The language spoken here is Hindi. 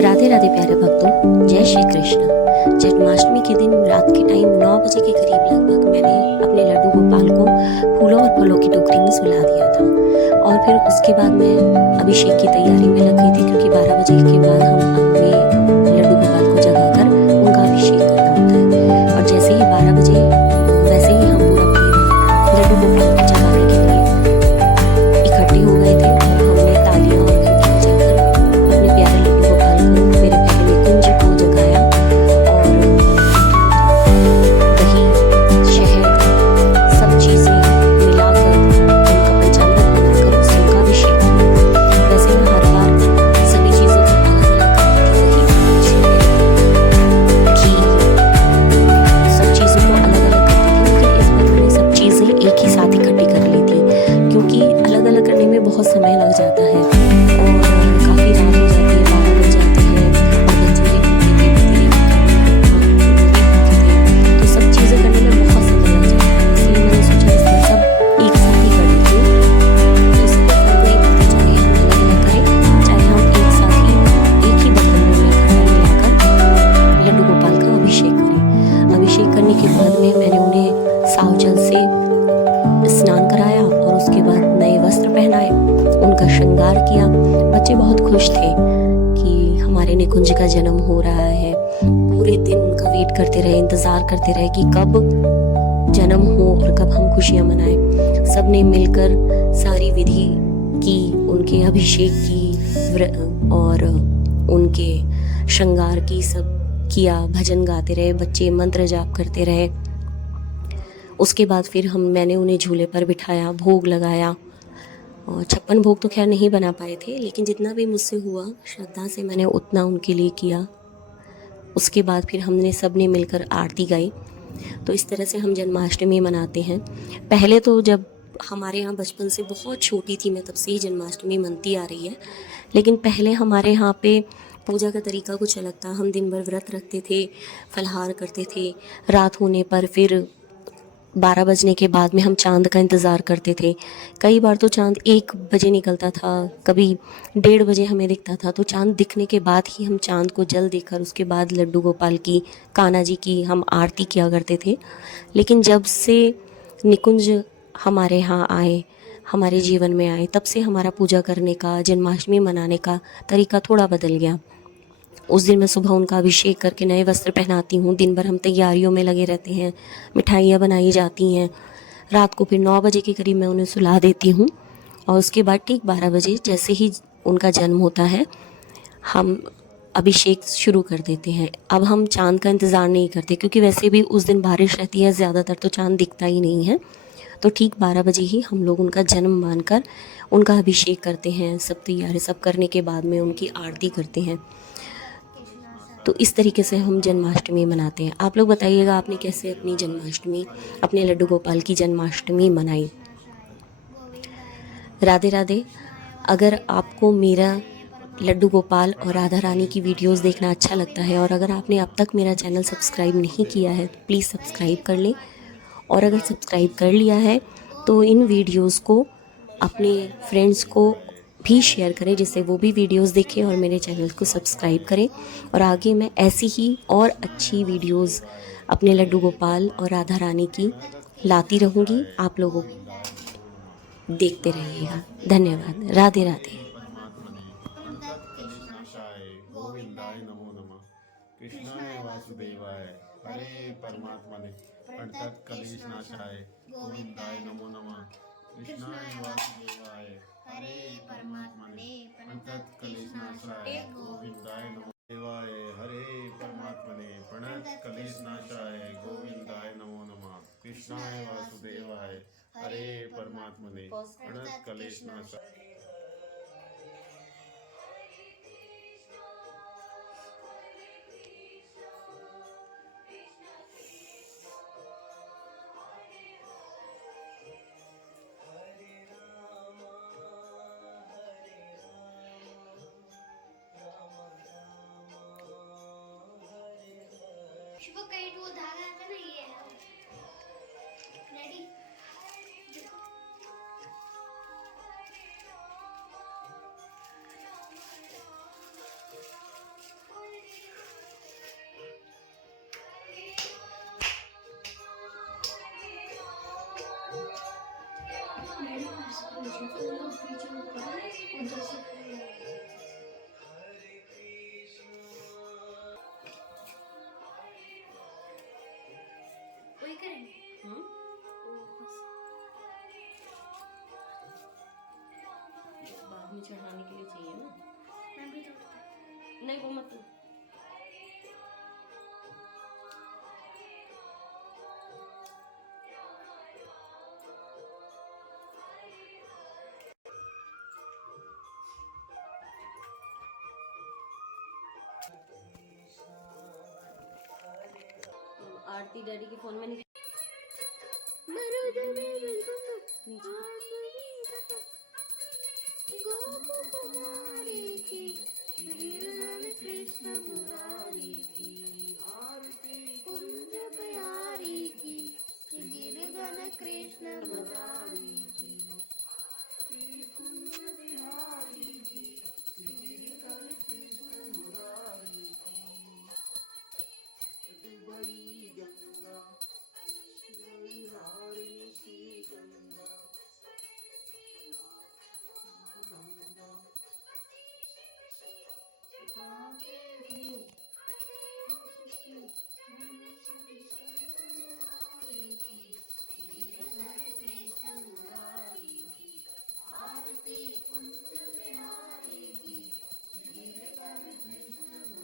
राधे राधे प्यारे भक्तों, जय श्री कृष्ण। जन्माष्टमी के दिन रात के टाइम 9 बजे के करीब लगभग मैंने अपने लड्डू गोपाल को फूलों और फलों की टोकरी में सुला दिया था और फिर उसके बाद मैं अभिषेक की तैयारी में लग गई थी, क्योंकि 12 बजे के बाद हम अपने लड्डू गोपाल को जगाकर उनका अभिषेक करना होता है। और जैसे ही 12 बजे वैसे ही हम पूरा परिवार लड्डू गोपाल को जगाने के लिए इकट्ठे हो गए थे और हमने तालियां और घंटी बजाकर अपने प्यारे लड्डू गोपाल को, मेरे प्यारे निकुंज को जगाया और दही, शहद, सब चीज़ें मिलाकर उनका पंचामृत बनाकर उससे उनका अभिषेक किया। वैसे मैं हर बार सभी चीज़ों को अलग अलग करती थी, दही, घी, सब चीज़ों को अलग अलग करती थी, लेकिन इस बार मैंने सब चीज़ें एक ही साथ इकट्ठी कर ली थी, क्योंकि अलग अलग करने में बहुत समय लग जाता है और काफ़ी रात हो जाती है, 12 बज जाते हैं और बच्चे भी भूखे थे, तो सब चीज़ें करने में बहुत समय लग जाता है। इसलिए मैंने सोचा इस बार सब एक साथ ही कर लेती हूँ, तो इससे कोई फर्क नहीं पड़ता, चाहे हम अलग अलग करें चाहे हम एक साथ ही एक ही बर्तन में खड़ा मिलाकर लड्डू गोपाल का अभिषेक करें। अभिषेक करने के बाद में मैंने उन्हें साव जल से स्नान कराया और उसके बाद नए वस्त्र पहनाए, उनका श्रृंगार किया। बच्चे बहुत खुश थे कि हमारे निकुंज का जन्म हो रहा है। पूरे दिन उनका वेट करते रहे, इंतज़ार करते रहे कि कब जन्म हो और कब हम खुशियाँ मनाएं। सब ने मिलकर सारी विधि की, उनके अभिषेक की और उनके श्रृंगार की, सब किया। भजन गाते रहे, बच्चे मंत्र जाप करते रहे। उसके बाद फिर मैंने उन्हें झूले पर बिठाया, भोग लगाया और 56 भोग तो खैर नहीं बना पाए थे, लेकिन जितना भी मुझसे हुआ श्रद्धा से मैंने उतना उनके लिए किया। उसके बाद फिर हमने सब ने मिलकर आरती गाई। तो इस तरह से हम जन्माष्टमी मनाते हैं। पहले तो जब हमारे यहाँ बचपन से, बहुत छोटी थी मैं तब से ही जन्माष्टमी मनती आ रही है, लेकिन पहले हमारे यहाँ पे पूजा का तरीका कुछ अलग था। हम दिन भर व्रत रखते थे, फलाहार करते थे। रात होने पर फिर 12 बजने के बाद में हम चाँद का इंतज़ार करते थे। कई बार तो चाँद 1 बजे निकलता था, कभी 1:30 बजे हमें दिखता था। तो चाँद दिखने के बाद ही हम चाँद को जल देकर उसके बाद लड्डू गोपाल की, कान्हा जी की हम आरती किया करते थे। लेकिन जब से निकुंज हमारे यहाँ आए, हमारे जीवन में आए, तब से हमारा पूजा करने का, जन्माष्टमी मनाने का तरीका थोड़ा बदल गया। उस दिन मैं सुबह उनका अभिषेक करके नए वस्त्र पहनाती हूँ। दिन भर हम तैयारियों में लगे रहते हैं, मिठाइयाँ बनाई जाती हैं। रात को फिर 9 बजे के करीब मैं उन्हें सुला देती हूँ और उसके बाद ठीक 12 बजे जैसे ही उनका जन्म होता है, हम अभिषेक शुरू कर देते हैं। अब हम चाँद का इंतज़ार नहीं करते, क्योंकि वैसे भी उस दिन बारिश रहती है ज़्यादातर, तो चाँद दिखता ही नहीं है। तो ठीक 12 बजे ही हम लोग उनका जन्म मानकर उनका अभिषेक करते हैं। सब तैयारी सब करने के बाद में उनकी आरती करते हैं। तो इस तरीके से हम जन्माष्टमी मनाते हैं। आप लोग बताइएगा, आपने कैसे अपनी जन्माष्टमी, अपने लड्डू गोपाल की जन्माष्टमी मनाई। राधे राधे। अगर आपको मेरा लड्डू गोपाल और राधा रानी की वीडियोस देखना अच्छा लगता है और अगर आपने अब तक मेरा चैनल सब्सक्राइब नहीं किया है, तो प्लीज़ सब्सक्राइब कर लें। और अगर सब्सक्राइब कर लिया है तो इन वीडियोस को अपने फ्रेंड्स को भी शेयर करें, जिससे वो भी वीडियोस देखें और मेरे चैनल को सब्सक्राइब करें। और आगे मैं ऐसी ही और अच्छी वीडियोस अपने लड्डू गोपाल और राधा रानी की लाती रहूँगी। आप लोगों देखते रहिएगा। धन्यवाद। राधे राधे। गोविंदाय नमो नमः। कृष्णाय वासुदेवाय हरे परमात्मने प्रणतः कलेशनाशाय गोविंदाय नमो नमः। कृष्णाय वासुदेवाय हरे परमात्मने प्रणतः कलेशनाशाय गोविंदाय नमो देवाय हरे परमात्मने प्रणत कलेशनाशाय गोविंदाय नमो नमः। कृष्णाय वासुदेवाय हरे परमात्मने प्रणत कलेशनाशाय। शुभ कहीं वो धागा आता ना, ये रेडी। में चढ़ाने के लिए चाहिए ना। मैं भी तो नहीं वो मत। आरती डैडी के फोन में नहीं। नीचे।